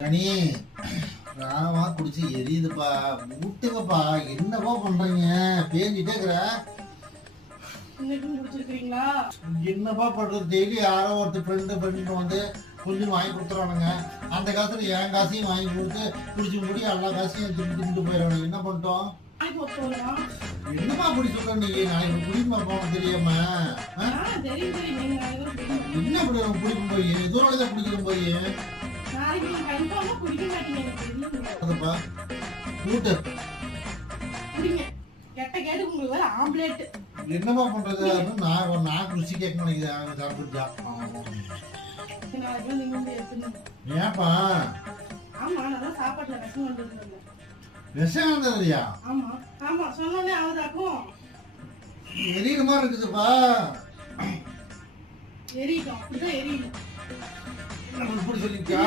கனி ராமா குடிச்சு எரியுதுப்பா, விட்டுங்கப்பா. என்னப்பா பண்றீங்க? பேஞ்சிட்டே இருக்கிற. என்னப்பா பண்றது? டெய்லி யாரோ ஒருத்தர் ஃப்ரெண்டு வந்து கொஞ்சம் வாங்கி கொடுத்துறானுங்க. அந்த காசுல என் காசையும் வாங்கி கொடுத்து குடிச்சு முடி எல்லா காசையும் திண்டு போயிடணும். என்ன பண்ணிட்டோம்? என்னப்பா அப்படி சொல்ற நீ? நாளைக்கு குடிமா போன தெரியாம என்ன அப்படி குடிக்கும் போய் எதோட தான் குடிக்கிறோம் போய் என்னமா பண்றது? நான் ருசி கேட்க மாட்டேங்குது. ஏப்பா விஷம் வந்ததுயா? எரியுற மாதிரி இருக்குதுப்பா. இப்படி சொல்லிக்கா